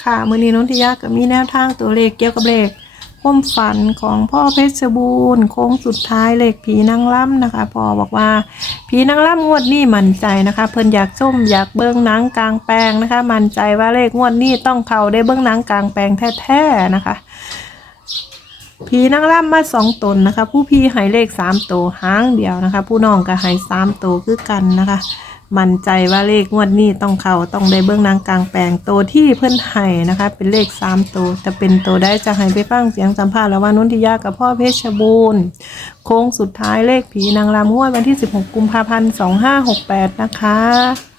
ค่ะมือนี้นนทิยาก็มีแนวทางตัวเลขเกี่ยวกับเลขความฝันของพ่อเพชรบูรณ์โค้งสุดท้ายเลขผีนางล่ำนะคะพ่อบอกว่าผีนางล่ำงวดนี้มั่นใจนะคะ เพิ่นอยากส้มอยากเบิ้งหนังกลางแปลงนะคะ มั่นใจว่าเลขงวดนี้ต้องเข้าได้เบิ้งหนังกลางแปลงแท้ๆนะคะผีนางล่ำมาสองตนนะคะ ผู้พี่ให้เลขสามตัวหางเดียวนะคะ ผู้น้องก็ให้สามตัวคือกันนะคะ มั่นใจว่าเลขงวดนี้ต้องเขาต้องได้เบื้องนางกลางแปลงตัวที่เพื่อนไห้นะคะ เป็นเลขสามตัวจะเป็นตัวได้จะให้ไปฟังเสียงสัมภาษณ์แล้วว่านุนทิยากับพ่อเพชรบูรณ์โค้งสุดท้ายเลขผีนางรำงวดวันที่ 16 กุมภาพันธ์ 2568 นะคะ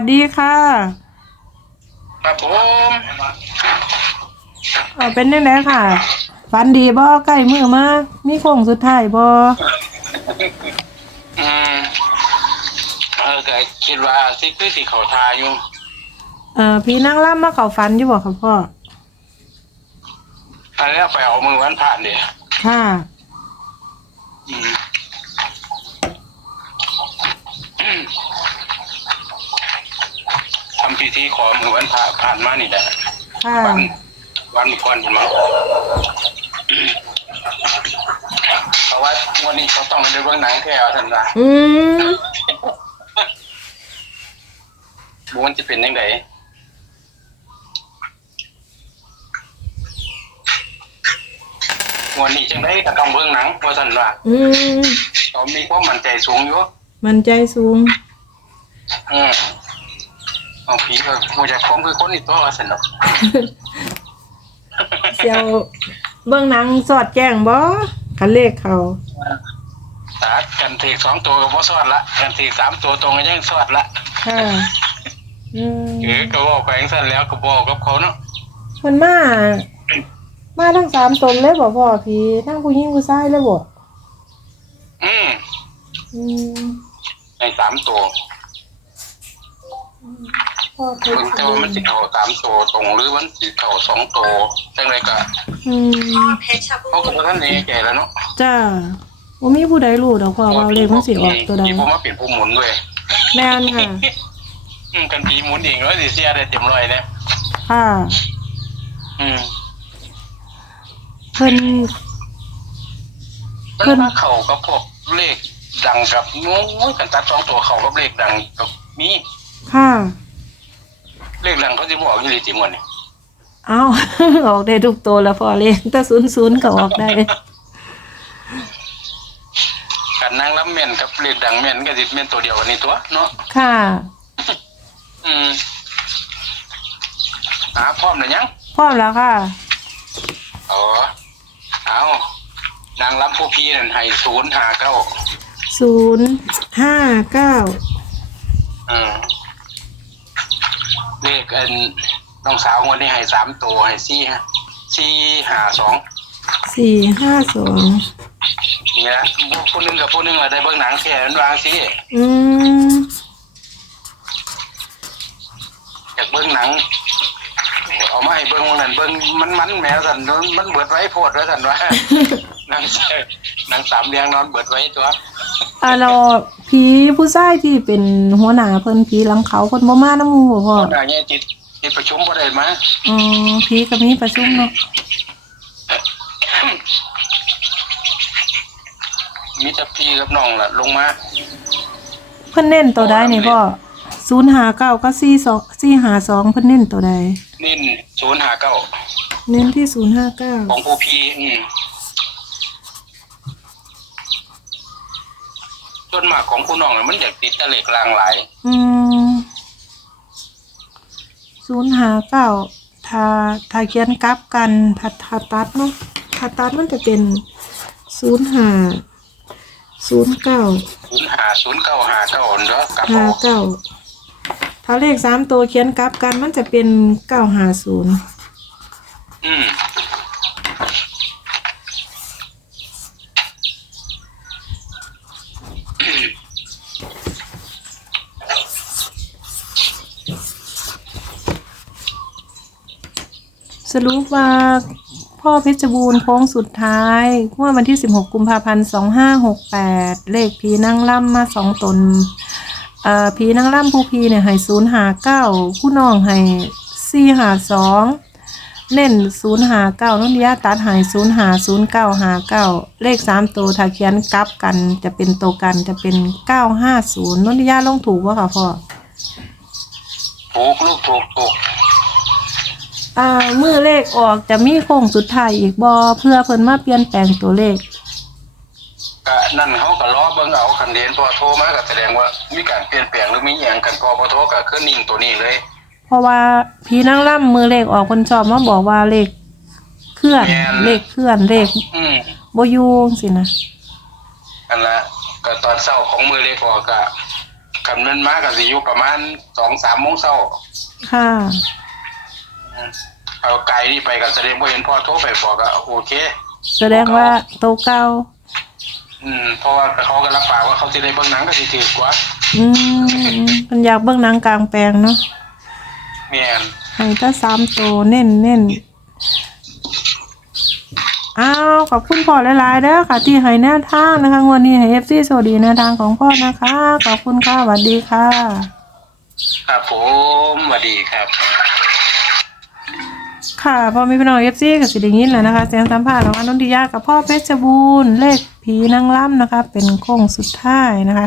สวัสดีค่ะครับผมเออเป็นยังไงค่ะฝันดีบ่ใกล้มือมามีโค้งสุดท้ายบ่อืมเออก็คิดว่าสิคือสิเขาทาอยู่เอ่อพี่นางล่ำมาเข้าฝันอยู่บ่ครับพ่ออันนี้ไปเอามือวันผ่านเดียค่ะอืมทำ พิธีขอมือวันผ่าผ่านมานี่แหละค่ะ วันวันก่อนผมมาเพราะว่าวันนี้เขาต้องไปดูเบื้องหนังแค่เอาทันละอืมดูมันจะเป็นยังไงวันนี้จังได้ก็ต้องเบื้องหนังว่าทันว่าอืมเรามีความมั่นใจสูงอยู่มันใจสูง อืม เอาผีก็กูจะคมคือคนอีกตัวสนุกเสียวเบื้องหนังสอดแจ้งบ่คันเลขเขาสาดกันทีสองตัวก็บ่สอดละกันทีสามตัวตรงก็ยังสอดละค่ะอืมเออก็บอกไปจังซั่นแล้วก็บอกกับเขาเนาะมันมามาทั้งสามตนเลยบ่พ่อพี่ทั้งผู้หญิงผู้ชายเลยบ่อืมอืมในสามตัวพ่อ เพชมึงรแต่ว่ามันสิเข้าสามตัวตรงหรือมันสิเข้าสองตัวจังไดก็อืมเขาก็บ่ทันแน่ใจแล้วเนาะจ้าบ่มีผู้ใดรู้ดอกพ่อว่าเลขมันสิออกตัวใดมีผมมาเป็นผู้หมุนด้วยแม่นค่ะอืมกันผีหมุนเองแล้วสิเสียได้เต็มร้อยเนี่ยค่ะอืมเพิ่น เพิ่มันนมาเข้ากับพวกเลขดังกับงูกันตัดสองตัวเข้ากับเลขดังกับมีค่ะ เลขดังเขาสิบอกอยู่หรือติมวนนี่เอา ออกได้ทุกตัวแล้วพอเลขแต่ศูนย์ศูนย์ก็ออกได้ กันนางรับเม่นกับเลขดังเม่นก็สิเม่นตัวเดียวกันนี่ตัวเนาะค่ะ อืมหาพร้อมหรือยังพร้อมแล้วค่ะ อ๋อเอานางรับผู้พี่นั่นให้ศูนย์หาเก้าศูนย์ห้าเก้าอืม เลขอันน้องสาววันนี้ให้สามตัวให้สี่ฮะสี่หาสองสี่ห้าสองนี่ละผู้หนึงกับผู้หนึงอะได้เบิ่งหนังแค่นั้นวางสิอืมอยากเบิ่งหนังเอามาให้เบิ่งวันนั้นเบิ่งมันมันแหมสันมันเบิดไว้โพดไว้สันว่า หนังหนังสามเรียงนอนเบิดไว้ตัว อ่าเราผีผู้ชายที่เป็นหัวหน้าเพิ่นผีหลังเขาเพิ่นบ่มาน้ำหมูบ่พ่อหน้าเนี่ยจิตจิตประชุมบ่ได้มาอ๋อผีก็มีประชุมเนาะมีแต่พี่กับน้องล่ะลงมา เพิ่นเน้นตัวใดนี่พ่อศูนย์ห้าเก้าก็สี่สองสี่ห้าสองเพิ่นเน้นตัวใดนิ่นศูนย์หาเก้าเน้นที่ศูนย์ห้าเก้าของผู้พี่อืม ส่วนมากของคุณน้องน่ะมันอยากติดตะเหล็กลางหลายอืมศูนย์ห้าเก้าถ้าถ้าเขียนกลับกันถ้าถ้าตัดเนาะถ้าตัดมันจะเป็นศูนย์ห้าศูนย์เก้าศูนย์หาศูนย์เก้าหาเก้าเด้อกลับห้าเอาเก้าถ้าเลขสามตัวเขียนกลับกันมันจะเป็นเก้าห้าศูนย์อืม สรุปว่าพ่อเพชรบูรณ์โค้งสุดท้ายเมื่อวันที่ 16 กุมภาพันธ์ 2568 เลขผีนั่งล่ำมาสองตนเอ่อผีนั่งล่ำผู้พีเนี่ยให้ศูนย์หาเก้าผู้น้องให้สี่หาสองเน้นศูนย์หาเก้านนทิยาตัดหายศูนย์หาศูนย์เก้าหาเก้าเลขสามตัวถ้าเขียนกลับกันจะเป็นตัวกันจะเป็นเก้าห้าศูนย์นนทิยาลงถูกวะค่ะพ่อถูกลูกถูกถูก อ่ามือเลขออกจะมีโค้งสุดท้ายอีกบอเพื่อเพิ่นมาเปลี่ยนแปลงตัวเลขก็นั่นเขาก็ล้อเบิ่งเอาคันเดนพอโทรมาก็แสดงว่ามีการเปลี่ยนแปลงหรือมีอหย่างกันพอพอโทรก็คือนิ่งตัวนี้เลย เพราะว่าพีนั่งล่ำมือเลขออกคนชอบมาบอกว่าเลขเคลื่อนเลขเคลื่อนเลขอืมบอยูจังสินะอันละก็ตอนเช้าของมือเล็กออกก็คำนั้นมาก็สิอยู่ประมาณสองสามโมงเช้าค่ะอืม เอาไกลนี่ไปก็แสดงว่าเห็นพ่อโทรไปบอกก็โอเค แสดงว่าโตวเก้าอืมเพราะว่าเขาก็รับปากว่าเขาจะได้เบิ่งหนังก็สิถือกว่า อืมมันอยากเบิ่งหนังกลางแปลงเนาะแม่นให้ถ้าสามโตวเน้นเน้นอ้าวขอบคุณพ่อหลายๆเด้อค่ะ ที่ให้แนวทางนะคะงวันนี้ให้เอฟซีสวัสดีแนวทางของพ่อนะคะ ขอบคุณค่ะสวัสดีค่ะ ครับผมสวัสดีครับ ค่ะพอมีพี่น้องเอฟซีกับสิไดิงินแหล้วนะคะเสียงสัมภาษณ์ของอนุทิยากับพ่อเพชรบูรณ์เลขผีนางล่ำนะคะ เป็นโค้งสุดท้ายนะคะ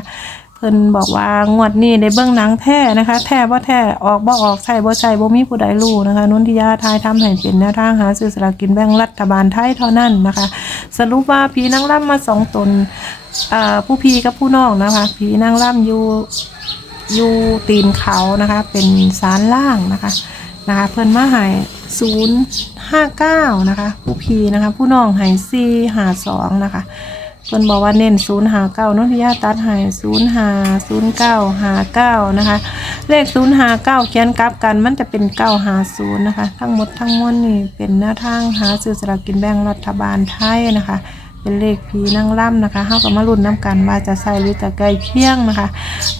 เพิ่นบอกว่างวดนี้ได้เบื้องหนังแท้นะคะ แท้บ่แท้ออกบ่ออกใส่บ่ใส่บ่มีผู้ใดรู้นะคะนุนทิยาทายทำให้เป็นแนวทางหาซื้อสลากกินแบ่งรัฐบาลไทยเท่านั้นนะคะ สรุปว่าผีนางล่ำมาสองตนผู้พีกับผู้น้องนะคะผีนางล่ำอยู่อยู่ตีนเขานะคะ เป็นสารล่างนะคะ นะคะเพิ่นมาหายศูนย์ห้าเก้านะคะผู้พีนะคะ ผู้น้องหายสี่หาสองนะคะเพิ่นบอกว่าเน้นศูนย์หาเก้านนทิยาตัดหายศูนย์หาศูนย์เก้าหาเก้านะคะ เลขศูนย์หาเก้าเขียนกลับกันมันจะเป็นเก้าหาศูนย์นะคะ ทั้งหมดทั้งมวลนี่เป็นแนวทางหาซื้อสลากกินแบ่งรัฐบาลไทยนะคะ เป็นเลขผีนั่งล่ำนะคะเฮากับมาลุ้นน้ำกันว่าจะใส่หรือจะใกล้เคียงนะคะ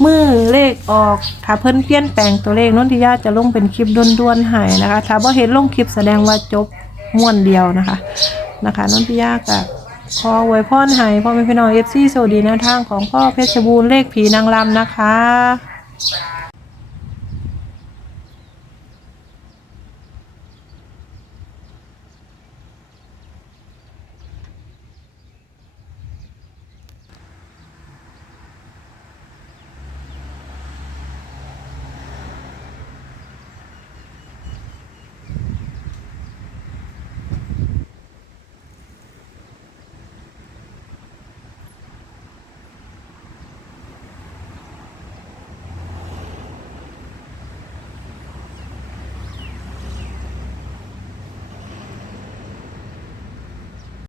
มือเลขออกถ้าเพิ่นเปลี่ยนแปลงตัวเลขนนทิยาจะลงเป็นคลิปด่วนๆให้นะคะ ถ้าบ่เห็นลงคลิปแสดงว่าจบม้วนเดียวนะคะนะคะนนทิยากับขอไว้พรให้พ่อแม่พี่น้อง FC สวัสดีแนวทางของพ่อเพชรบูรณ์เลขผีนางรำนะคะ